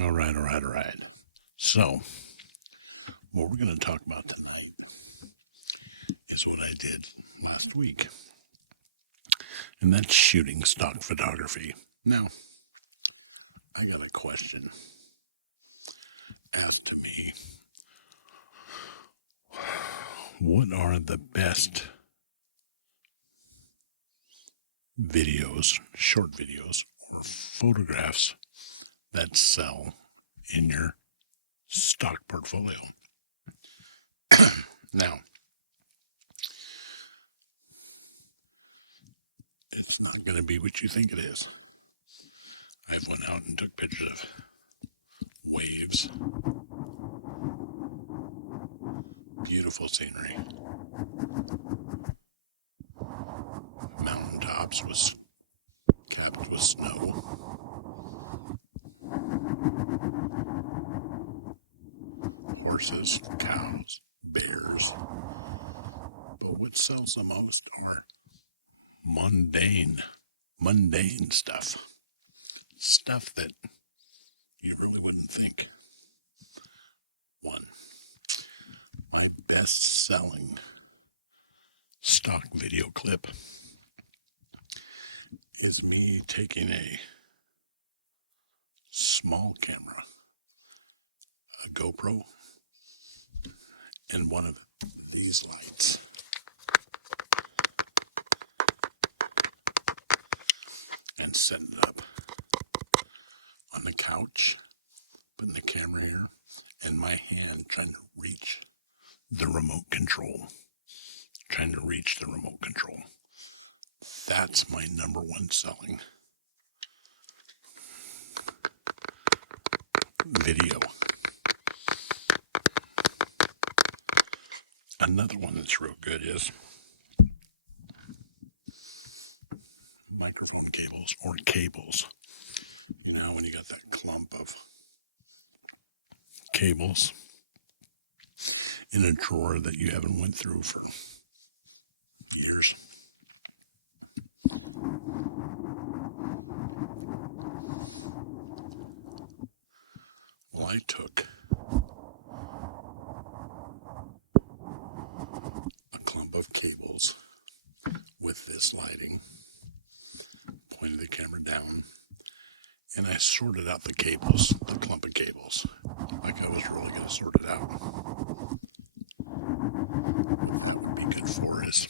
All right. So, what we're going to talk about tonight is what I did last week, and that's shooting stock photography. Now, I got a question asked to me. What are the best videos, short videos, or photographs that sell in your stock portfolio? Now, it's not going to be what you think it is. I went out and took pictures of waves, beautiful scenery, mountaintops was capped with snow, horses, cows, bears. But what sells the most are mundane stuff that you really wouldn't think. One, my best-selling stock video clip is me taking a small camera, a GoPro, and one of these lights. And setting it up on the couch, putting the camera here, and my hand trying to reach the remote control. That's my number one selling video. Another one that's real good is microphone cables or cables. You know, when you got that clump of cables in a drawer that you haven't went through for years. Well, I took a clump of cables with this lighting, pointed the camera down, and I sorted out the cables, the clump of cables, like I was really going to sort it out. What that would be good for is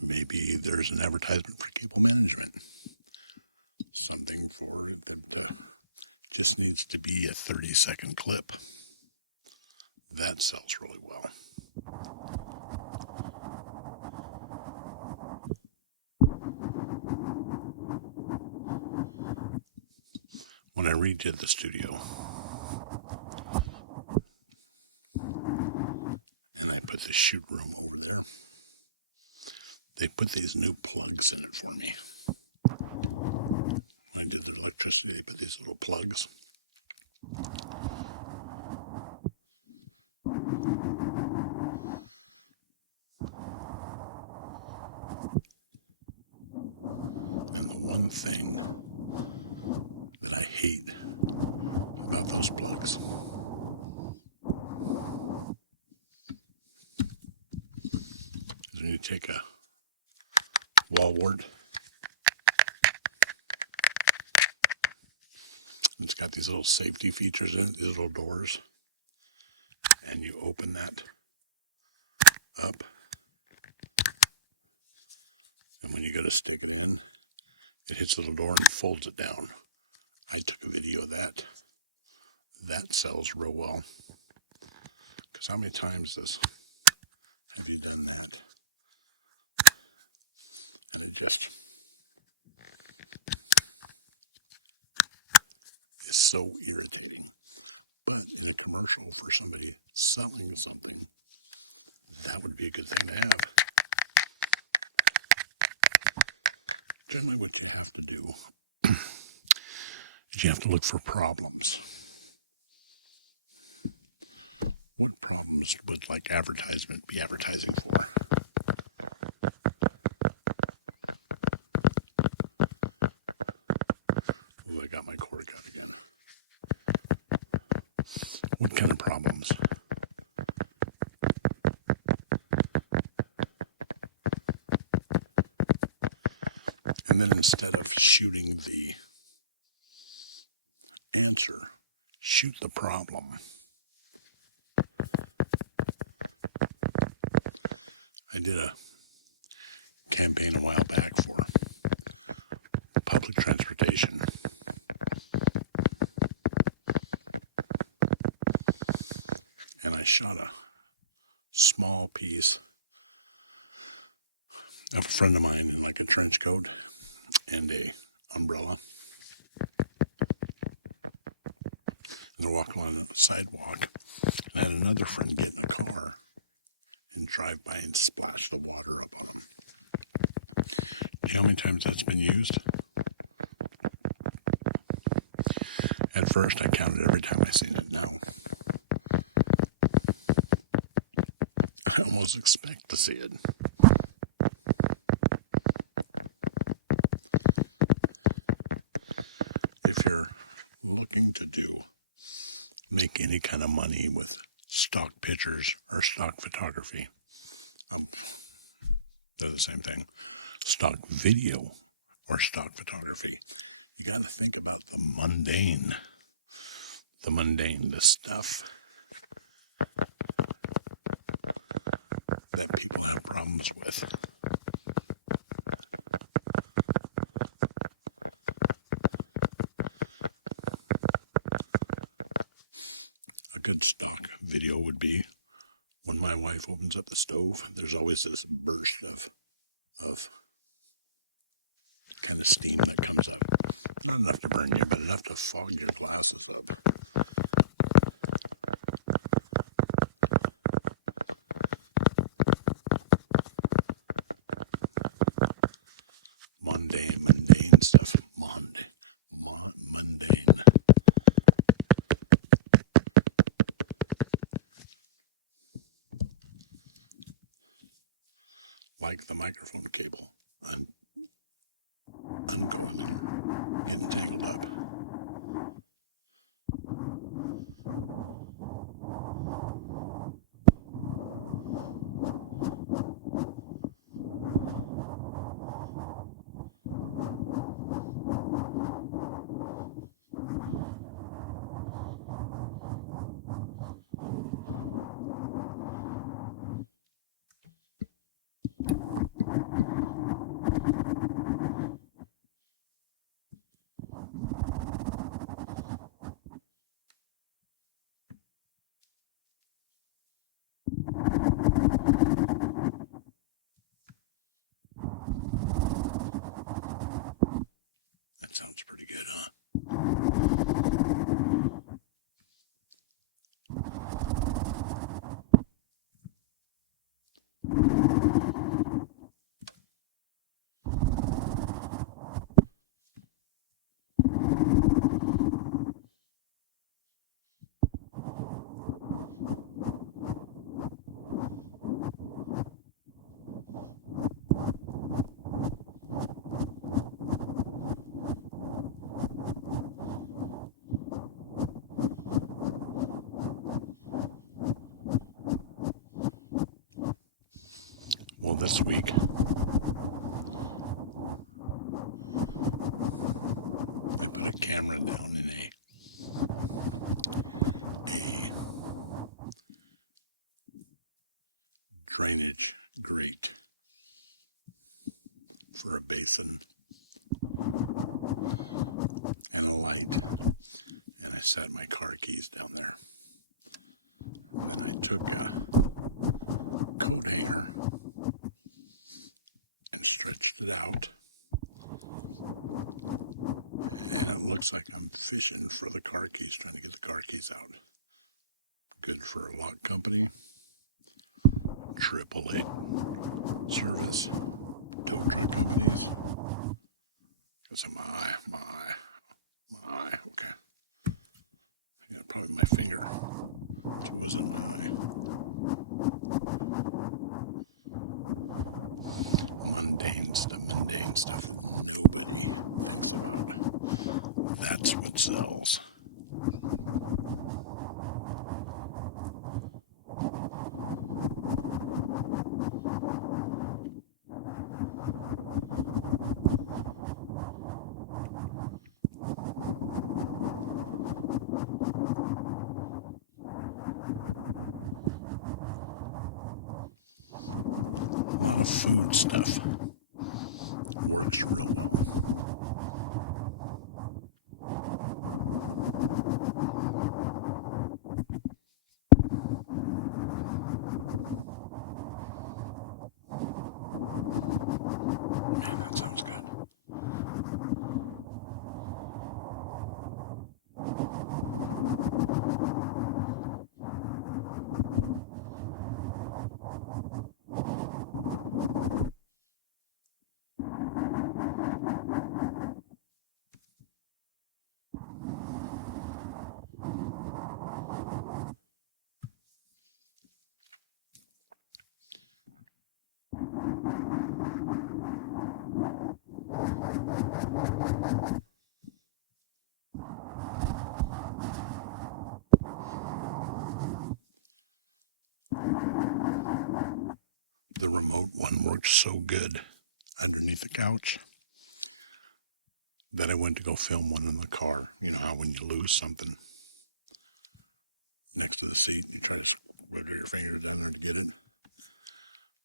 maybe there's an advertisement for cable management. Something for it that just needs to be a 30-second clip. That sells really well. When I redid the studio and I put the shoot room over there, they put these new plugs in it for me. When I did the electricity, they put these little plugs. And the one thing that I hate about those plugs is when you take a wall wart, it's got these little safety features in it, these little doors, and you open that up, and when you go to stick it in, it hits the little door and folds it down. I took a video of that. That sells real well. Because how many times have you done that? And it just is so irritating. But in a commercial for somebody selling something, that would be a good thing to have. Generally what you have to do is you have to look for problems. What problems would like advertisement be advertising for? Ooh, I got my cord cut again. then instead of shooting the answer, shoot the problem. I did a campaign a while back for public transportation. And I shot a small piece of a friend of mine in like a trench coat and a umbrella. And they're walking along the sidewalk. And I had another friend get in a car and drive by and splash the water up on him. Do you know how many times that's been used? At first, I counted every time I seen it. Now, I almost expect to see it. If you're looking to make any kind of money with stock pictures or stock photography, they're the same thing. Stock video or stock photography. You got to think about the mundane, the stuff that people have problems with. A good stock video would be when my wife opens up the stove, there's always this burst of kind of steam that comes up. Not enough to burn you, but enough to fog your glasses up. Mundane stuff. Mundane. Like the microphone cable. Ungoing and getting tangled up. That sounds pretty good, huh? Well, this week, I put a camera down in a drainage grate for a basin and a light. And I set my car keys down there. And I took a coat hanger and stretched it out. And it looks like I'm fishing for the car keys, trying to get the car keys out. Good for a lock company. AAA service. Tow truck companies. Because okay. I got probably my finger. It was in my mundane stuff. Nobody thinks about. That's what sells. The remote one worked so good underneath the couch that I went to go film one in the car. You know how when you lose something next to the seat, you try to rub your fingers in there to get it.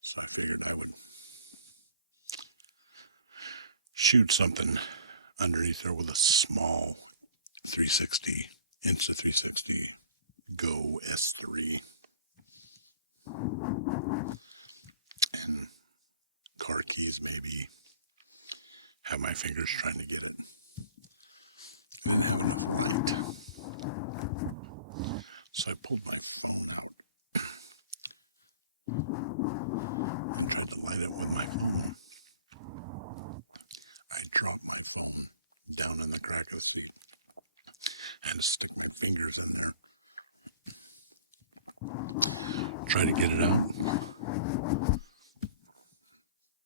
So I figured I would shoot something underneath there with a small 360, Insta360 Go S3 and car keys maybe. Have my fingers trying to get it. I didn't have enough light. So I pulled my phone out and tried to light it with my phone. I dropped my phone down in the crack of the seat. I had to stick my fingers in there. Try to get it out.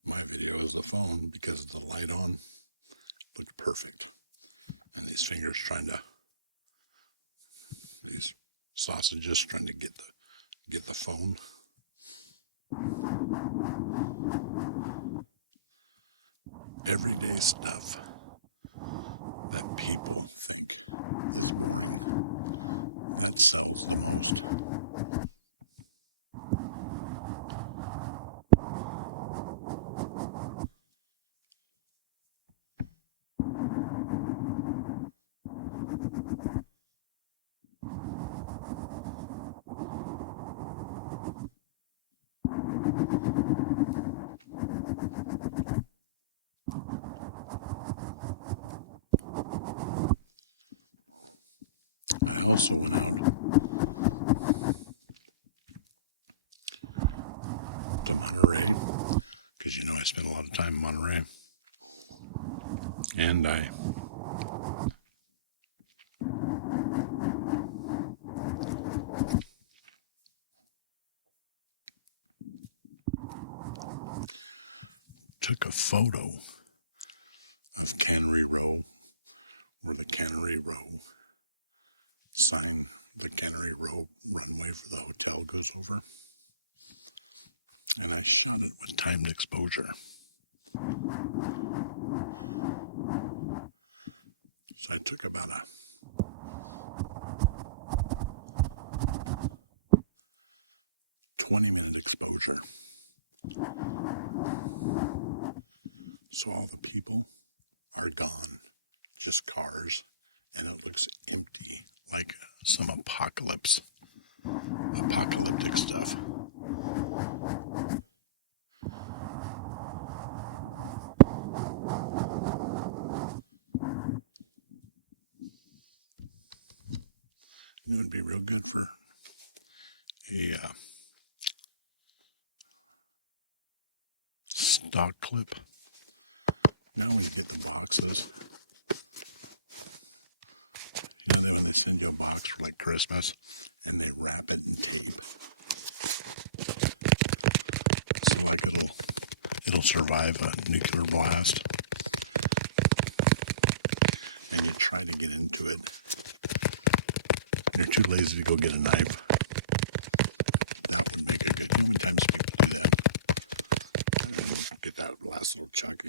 My video of the phone, because of the light on, looked perfect. And these fingers these sausages trying to get the phone. Everyday stuff that people think is boring, that sells the most. I also went out to Monterey, because you know I spent a lot of time in Monterey, and I took a photo of Cannery Row, where the Cannery Row sign, the Cannery Row runway for the hotel goes over, and I shot it with timed exposure. So I took about a 20-minute exposure. So all the people are gone, just cars, and it looks empty, like some apocalyptic stuff. It would be real good for a stock clip. Now when you get the boxes, they send you a box for like Christmas, and they wrap it in tape, so like it'll survive a nuclear blast. And you try to get into it, you're too lazy to go get a knife. That would make a good. How many times people do that? Get that last little chunk.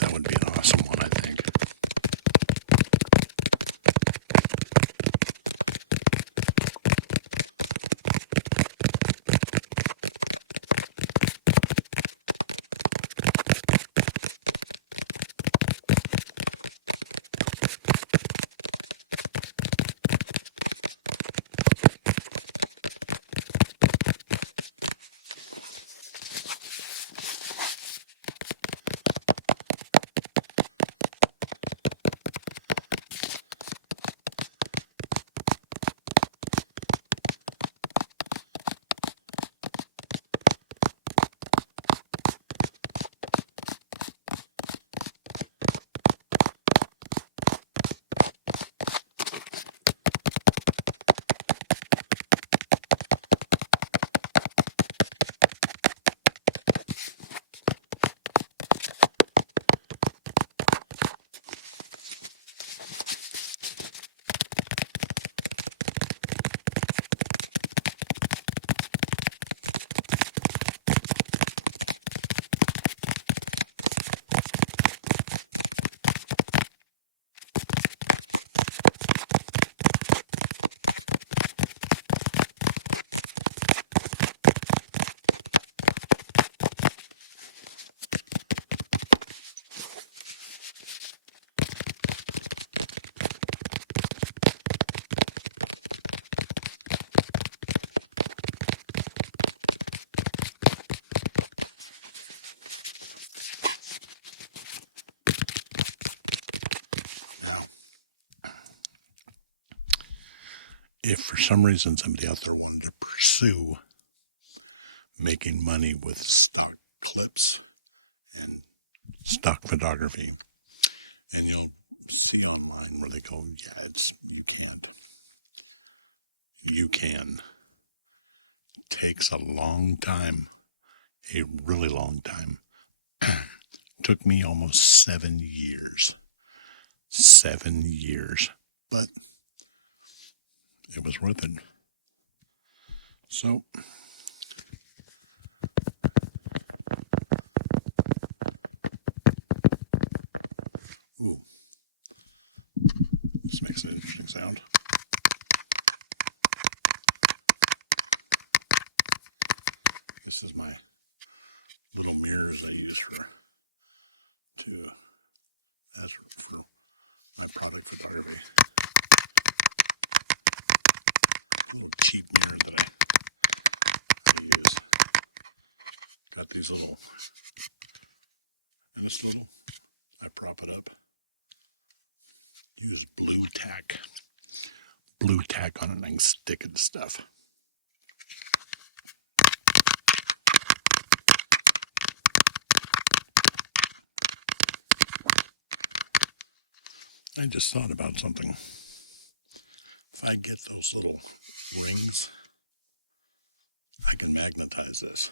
That would be an awesome one, I think. if for some reason somebody out there wanted to pursue making money with stock clips and stock photography, and you'll see online where they go, yeah, you can. Takes a long time, a really long time. Took me almost 7 years. 7 years. But it was worth it. So, ooh, this makes an interesting sound. This is my little mirrors I use for my product photography. Little cheap mirrors that I use. Got these little, and this little, I prop it up. Use blue tack on it and I can stick it to stuff. I just thought about something. If I get those little rings, I can magnetize this.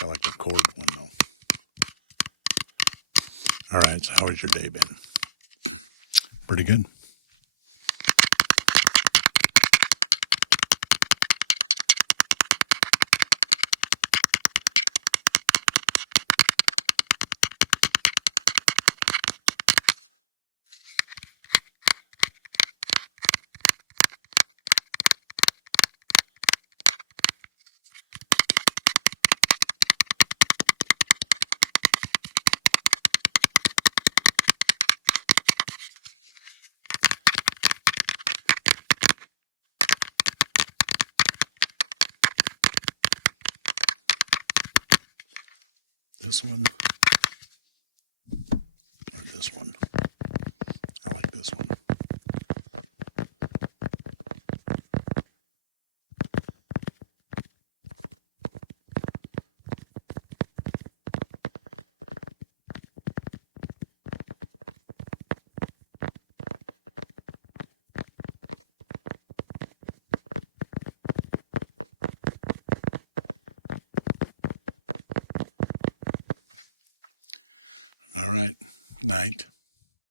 I like the cord one though. All right, so how has your day been? Pretty good. This one